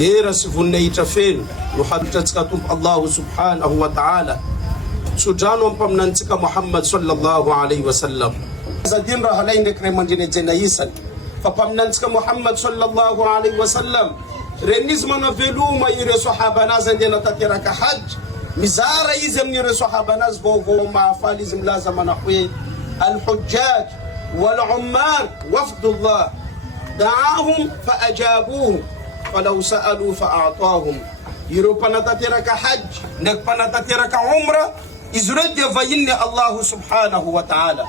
dera sy voninahitra feno no hapitratsika tompo Allahu subhanahu wa ta'ala sodrano ampaminantsika Muhammad sallallahu alaihi wasallam zadin raha lay ndraiky ray mandrinajena isany fa mpaminantsika Muhammad sallallahu alaihi wasallam renizy manaveloma ire sahaba anazy andeha natateraka hajj mizara izy amin'ire sahaba anazy vaovao mahafaly izy milaza mana hoe al-hujjaj wal-ummar wafdullah da'ahum fa ajabuhum falau sa'alu fa'a'tahum. Iro panatateraka hajj ndraiky panatateraka umra izy ireo dia vahin'ny Allah subhanahu wa ta'ala.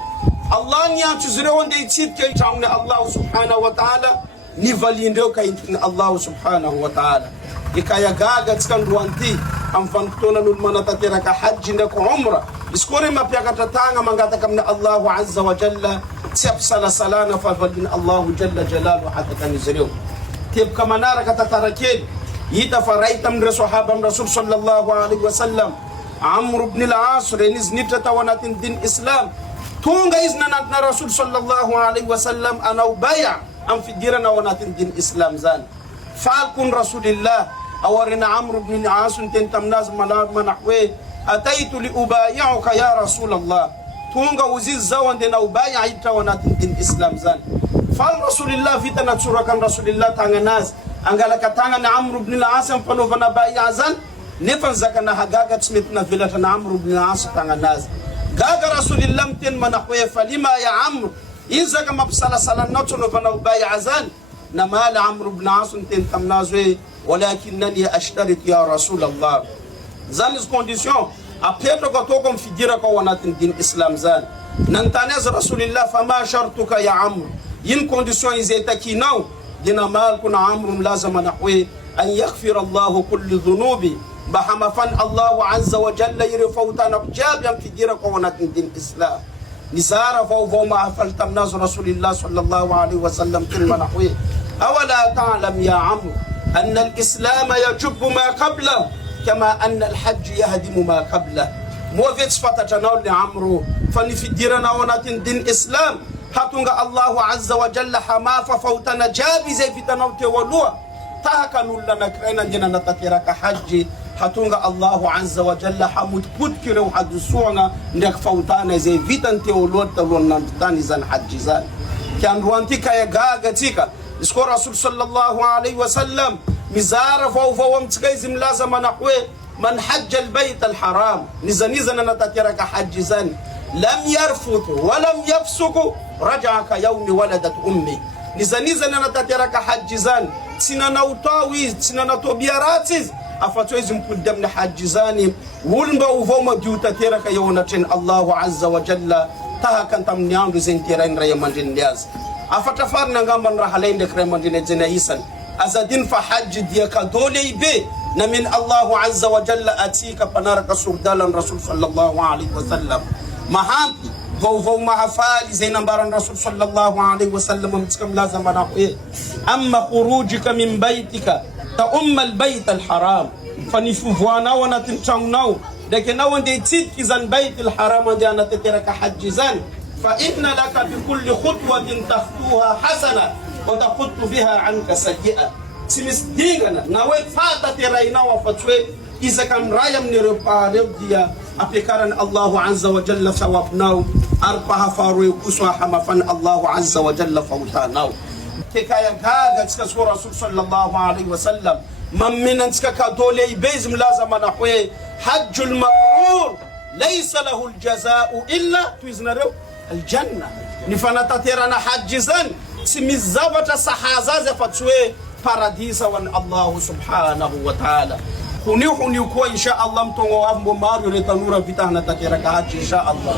Allah niantso izy ireo andeha hitsidika hitragnony Allah subhanahu wa ta'ala nivalindreo ka intin'ny Allah subhanahu wa ta'ala. Ikaya gaga tsika androanty amin'ny vanim-potoanan'olo manatateraka hajj ndraiky umra izy koa re mampiakatra tagna mangataka amin'ny Allah azza wa jalla tsy ampisalasalana fa valiny Allah jalla jalalu hatakan'izy ireo. Tebka manaraka tantara kely hita fa ray tamin'ireo sahaba amin'ny Rasul sallallahu alaihi wasallam Amr ibn al-As renizy niditra tao anatin'ny din Islam tonga izy nanantina Rasul sallallahu alaihi wasallam anao baya amin'ny fidirana ao anatin'ny din Islam zany falkun Rasulillah awarina Amr ibn al-As niteny taminazy mana hoe ataitu li ubayi'uka ya Rasulallah tonga uzizy zao andeha naubaya hiditra ao anatin'ny din Islam zany fal Rasulillah vita natsurakan Rasulillah tagnanazy angalaka tagnany Amr ibn al-As amfanaovana baya zany nefa zakana hagaga tsy mety navelatra na Amr ibn al-As tagnanazy gaga Rasulillah miteny mana hoe falima ya Amr iny zaka mampisalasalanao tsy anaovanao baya zany namala Amr ibn al-As niteny taminazy hoe walakinnani ashtarit ya Rasulallah zany izy condition apetrako atoko amin'ny fidirako ao anatin'ny din Islam zany nanontany azy Rasulillah fama shartuka ya Amr iny condition izay takinao dia namalako na Amr milaza mana hoe an yaghfira Allahu kulli dhunubi mba hamafany Allahu azza wa jalla ireo fahotanako jiaby amin'ny fidirako ao anatin'ny din Islam. Nizara vaovao mahafaly taminazy Rasulillah sallallahu alaihi wasallam teny mana hoe awala ta'lam ya Amr anna al-islam yajubu ma qabla kama anna al-hajj yahdimu ma qabla. Moa ve tsy fantatranao le Amro fa ny fidirana ao anatin'ny din Islam hatonga Allahu azza wa jalla hamafa fahotana jiaby izay vitanao teo aloha tahaka n'olona anankiray nandeha natateraka hajj hatonga Allahu azza wa jalla hamotipotiky ireo hadosoagna ndraiky fahotana izay vitany teo aloha talohany nandro tany izany hajj zany. Ka androany ty kaya gaga tsika izy koa Rasul sallallahu alaihi wasallam mizara vaovao amitsika izy milaza mana hoe man hajja al-bayt al-haram nizanizana natateraka hajj zany lam yarfut wa lam yafsuku raja'a ka yawmi waladat ummi. Nizanizana natateraka hajj zany tsy nanao izy tsy nanatao biaratsy izy afa-tsy hoe izy mipody amin'ny hajj zany olomba ovao madio tateraka eo anatreny Allahu azza wa jalla tahaka tamin'ny andro izay niterainy ray aman-dreniny azy. Afatra fariny angambany raha lay ndraiky ray aman-dreny ajena isany azadiny fa hajj dia cadeau lehibe nameny Allahu azza wa jalla atsika mpanaraka sordalan'ny Rasul sallallahu alaihi wasallam mahampy vaovao mahafaly izay nambaran'ny Rasul sallallahu alaihi wasallam amitsika milaza mana hoe amma khurujika min baytika ta umma al-bayt al-haram fa ny fivoanao anatin'ny tragnonao ndraiky anao andeha hitsidiky izany bayt al-haram andeha anatanteraka hajj zany fa inna laka bi kulli khutwatin takhtuha hasana wa takhuttu biha anka sayyi'a. Tsy misy dingana na hoe fataterainao afa-tsy hoe izaka miray amin'ireo pareo dia ampiakarany Allahu azza wa jalla thawabnao ary pahafaro eo kosa hamafany Allahu azza wa jalla fahotanao. Kekaya gaga tsika so Rasul sallallahu alaihi wasallam mamminantsika cadeau lehibe izy milaza mana hoe hajjul mabrur laysa lahu al-jaza'u illa tuiznareo al-janna. Ny fanataterana hajj zany tsy misy zavatra sahaza azy afa-tsy hoe paradisa ho an'ny Allahu subhanahu wa ta'ala. Hunio koa insha Allah mtongo avy mbo maro ireo tanora vita hanatanteraka hajj insha Allah.